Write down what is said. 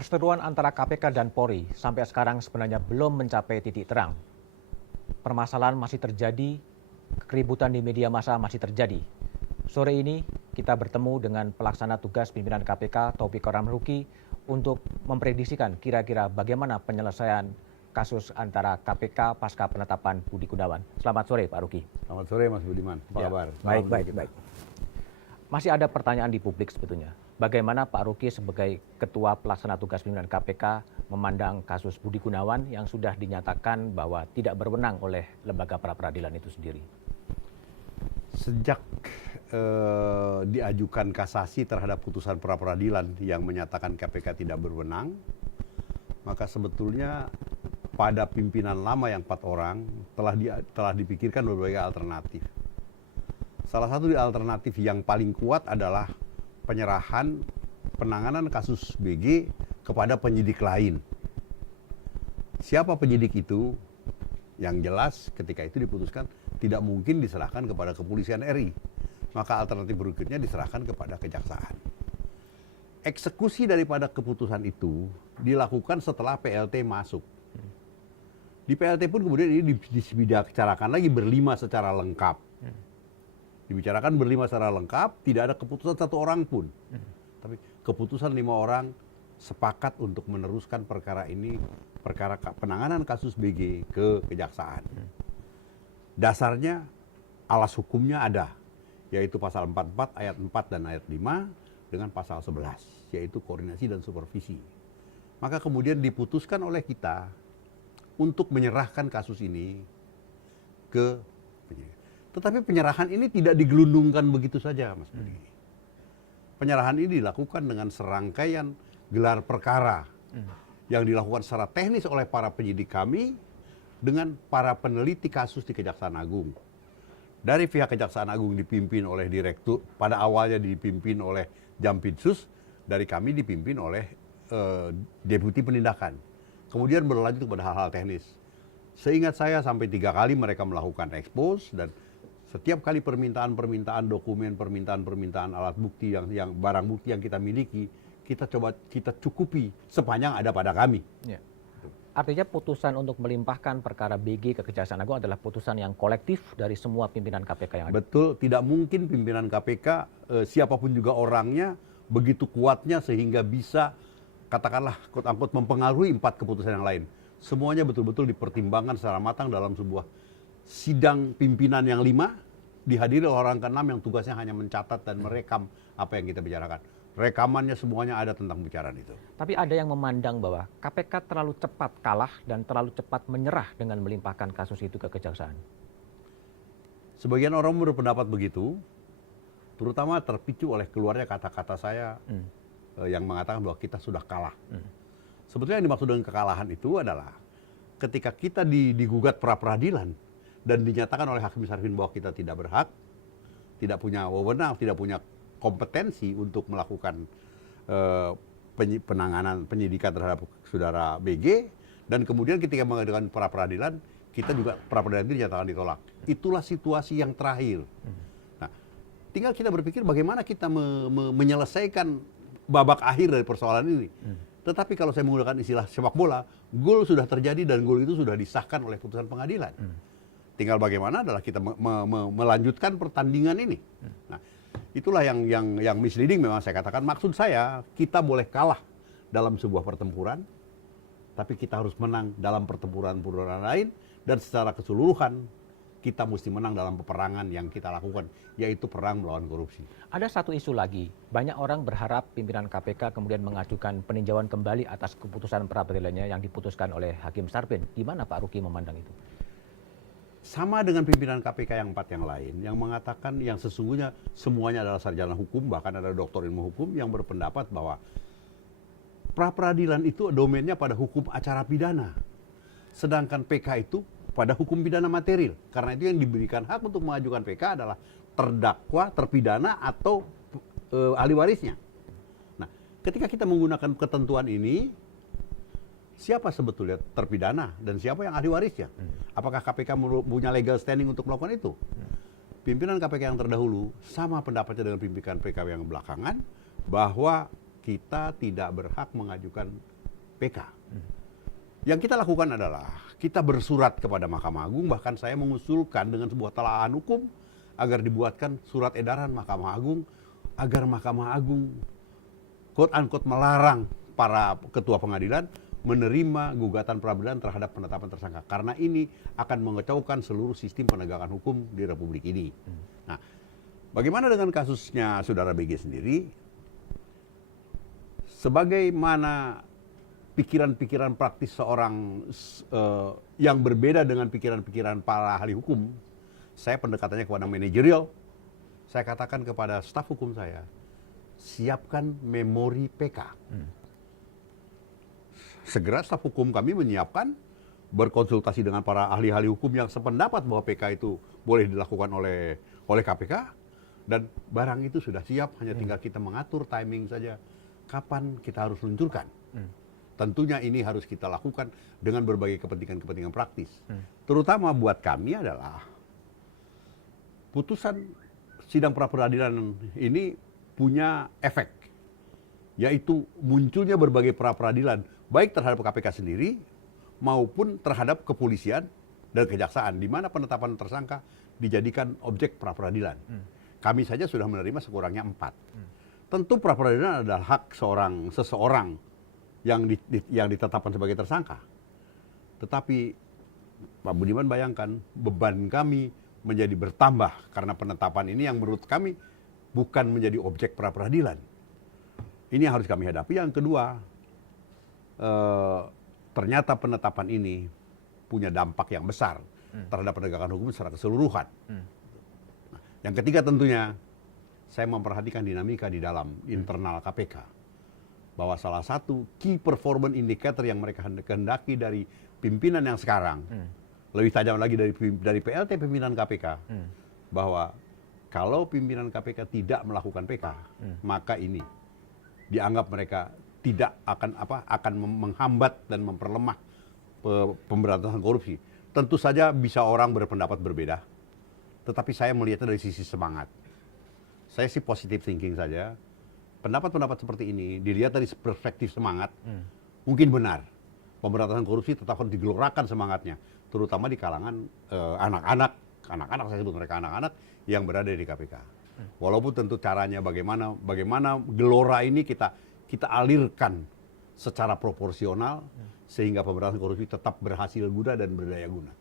Perseteruan antara KPK dan Polri sampai sekarang sebenarnya belum mencapai titik terang. Permasalahan masih terjadi, keributan di media massa masih terjadi. Sore ini kita bertemu dengan pelaksana tugas pimpinan KPK Taufik Ramruki untuk memprediksikan kira-kira bagaimana penyelesaian kasus antara KPK pasca penetapan Budi Gunawan. Selamat sore Pak Ruki. Selamat sore Mas Budiman, apa kabar? Baik. Masih ada pertanyaan di publik sebetulnya. Bagaimana Pak Ruki sebagai Ketua Pelaksana Tugas Pimpinan KPK memandang kasus Budi Gunawan yang sudah dinyatakan bahwa tidak berwenang oleh lembaga pra-peradilan itu sendiri? Sejak diajukan kasasi terhadap putusan pra-peradilan yang menyatakan KPK tidak berwenang, maka sebetulnya pada pimpinan lama yang 4 orang telah dipikirkan berbagai alternatif. Salah satu alternatif yang paling kuat adalah penyerahan penanganan kasus BG kepada penyidik lain. Siapa penyidik itu? Yang jelas ketika itu diputuskan tidak mungkin diserahkan kepada kepolisian RI. Maka alternatif berikutnya diserahkan kepada kejaksaan. Eksekusi daripada keputusan itu dilakukan setelah PLT masuk. Di PLT pun kemudian ini dibicarakan lagi berlima secara lengkap. Dibicarakan berlima secara lengkap, tidak ada keputusan satu orang pun. Tapi keputusan 5 orang sepakat untuk meneruskan perkara ini, perkara penanganan kasus BG ke kejaksaan. Dasarnya, alas hukumnya ada, yaitu pasal 44 ayat 4 dan ayat 5 dengan pasal 11, yaitu koordinasi dan supervisi. Maka kemudian diputuskan oleh kita untuk menyerahkan kasus ini ke penyidik. Tetapi penyerahan ini tidak digelundungkan begitu saja, Mas Budi. Penyerahan ini dilakukan dengan serangkaian gelar perkara yang dilakukan secara teknis oleh para penyidik kami dengan para peneliti kasus di Kejaksaan Agung. Dari pihak Kejaksaan Agung dipimpin oleh direktur, pada awalnya dipimpin oleh Jampitsus, dari kami dipimpin oleh Deputi Penindakan. Kemudian berlanjut kepada hal-hal teknis. Seingat saya sampai 3 kali mereka melakukan ekspos dan setiap kali permintaan dokumen, permintaan alat bukti yang barang bukti yang kita miliki, kita cukupi sepanjang ada pada kami. Ya. Artinya putusan untuk melimpahkan perkara BG ke Kejaksaan Agung adalah putusan yang kolektif dari semua pimpinan KPK yang ada. Betul, tidak mungkin pimpinan KPK siapapun juga orangnya begitu kuatnya sehingga bisa katakanlah quote-unquote mempengaruhi 4 keputusan yang lain. Semuanya betul-betul dipertimbangkan secara matang dalam sebuah sidang pimpinan yang 5, dihadiri oleh orang ke-6 yang tugasnya hanya mencatat dan merekam apa yang kita bicarakan. Rekamannya semuanya ada tentang pembicaraan itu. Tapi ada yang memandang bahwa KPK terlalu cepat kalah dan terlalu cepat menyerah dengan melimpahkan kasus itu ke kejaksaan. Sebagian orang berpendapat begitu, terutama terpicu oleh keluarnya kata-kata saya yang mengatakan bahwa kita sudah kalah. Sebetulnya yang dimaksud dengan kekalahan itu adalah ketika kita digugat pra-peradilan dan dinyatakan oleh Hakim Sarifin bahwa kita tidak berhak, tidak punya wewenang, tidak punya kompetensi untuk melakukan penanganan penyidikan terhadap saudara BG, dan kemudian ketika mengajukan pra-peradilan, kita juga pra-peradilan itu dinyatakan ditolak. Itulah situasi yang terakhir. Nah, tinggal kita berpikir bagaimana kita menyelesaikan babak akhir dari persoalan ini. Tetapi kalau saya menggunakan istilah sepak bola, gol sudah terjadi dan gol itu sudah disahkan oleh putusan pengadilan. Tinggal bagaimana adalah kita melanjutkan pertandingan ini. Nah, itulah yang misleading memang saya katakan. Maksud saya, kita boleh kalah dalam sebuah pertempuran, tapi kita harus menang dalam pertempuran lain, dan secara keseluruhan kita mesti menang dalam peperangan yang kita lakukan, yaitu perang melawan korupsi. Ada satu isu lagi, banyak orang berharap pimpinan KPK kemudian mengajukan peninjauan kembali atas keputusan pra-peradilannya yang diputuskan oleh Hakim Sarifin. Gimana Pak Ruki memandang itu? Sama dengan pimpinan KPK yang 4 yang lain, yang mengatakan yang sesungguhnya semuanya adalah sarjana hukum, bahkan ada doktor ilmu hukum yang berpendapat bahwa pra-peradilan itu domainnya pada hukum acara pidana. Sedangkan PK itu pada hukum pidana material. Karena itu yang diberikan hak untuk mengajukan PK adalah terdakwa, terpidana, atau ahli warisnya. Nah, ketika kita menggunakan ketentuan ini, siapa sebetulnya terpidana dan siapa yang ahli warisnya? Apakah KPK punya legal standing untuk melakukan itu? Pimpinan KPK yang terdahulu sama pendapatnya dengan pimpinan PK yang belakangan, bahwa kita tidak berhak mengajukan PK. Yang kita lakukan adalah kita bersurat kepada Mahkamah Agung, bahkan saya mengusulkan dengan sebuah telahan hukum agar dibuatkan surat edaran Mahkamah Agung agar Mahkamah Agung quote unquote melarang para ketua pengadilan menerima gugatan pra-peradilan terhadap penetapan tersangka, karena ini akan mengacaukan seluruh sistem penegakan hukum di Republik ini. Nah, bagaimana dengan kasusnya saudara BG sendiri? Sebagaimana pikiran-pikiran praktis seorang yang berbeda dengan pikiran-pikiran para ahli hukum, saya pendekatannya kepada manajerial. Saya katakan kepada staf hukum saya, siapkan memori PK. Segera staf hukum kami menyiapkan, berkonsultasi dengan para ahli-ahli hukum yang sependapat bahwa PK itu boleh dilakukan oleh KPK, dan barang itu sudah siap, hanya tinggal kita mengatur timing saja kapan kita harus luncurkan. Tentunya ini harus kita lakukan dengan berbagai kepentingan-kepentingan praktis. Terutama buat kami adalah putusan sidang pra-peradilan ini punya efek, yaitu munculnya berbagai pra-peradilan, baik terhadap KPK sendiri maupun terhadap kepolisian dan kejaksaan, di mana penetapan tersangka dijadikan objek pra-peradilan. Kami saja sudah menerima sekurangnya 4. Tentu pra-peradilan adalah hak seseorang yang ditetapkan sebagai tersangka. Tetapi Pak Budiman bayangkan, beban kami menjadi bertambah karena penetapan ini yang menurut kami bukan menjadi objek pra-peradilan. Ini yang harus kami hadapi. Yang kedua, ternyata penetapan ini punya dampak yang besar terhadap penegakan hukum secara keseluruhan. Nah, yang ketiga tentunya, saya memperhatikan dinamika di dalam internal KPK. Bahwa salah satu key performance indicator yang mereka kehendaki dari pimpinan yang sekarang, lebih tajam lagi dari PLT pimpinan KPK, bahwa kalau pimpinan KPK tidak melakukan PK, maka ini dianggap mereka tidak akan menghambat dan memperlemah pemberantasan korupsi. Tentu saja bisa orang berpendapat berbeda, tetapi saya melihatnya dari sisi semangat. Saya sih positive thinking saja. Pendapat-pendapat seperti ini dilihat dari perspektif semangat, mungkin benar. Pemberantasan korupsi tetap harus digelorakan semangatnya, terutama di kalangan anak-anak saya sebut mereka anak-anak yang berada di KPK. Walaupun tentu caranya bagaimana gelora ini kita alirkan secara proporsional sehingga pemberantasan korupsi tetap berhasil guna dan berdaya guna.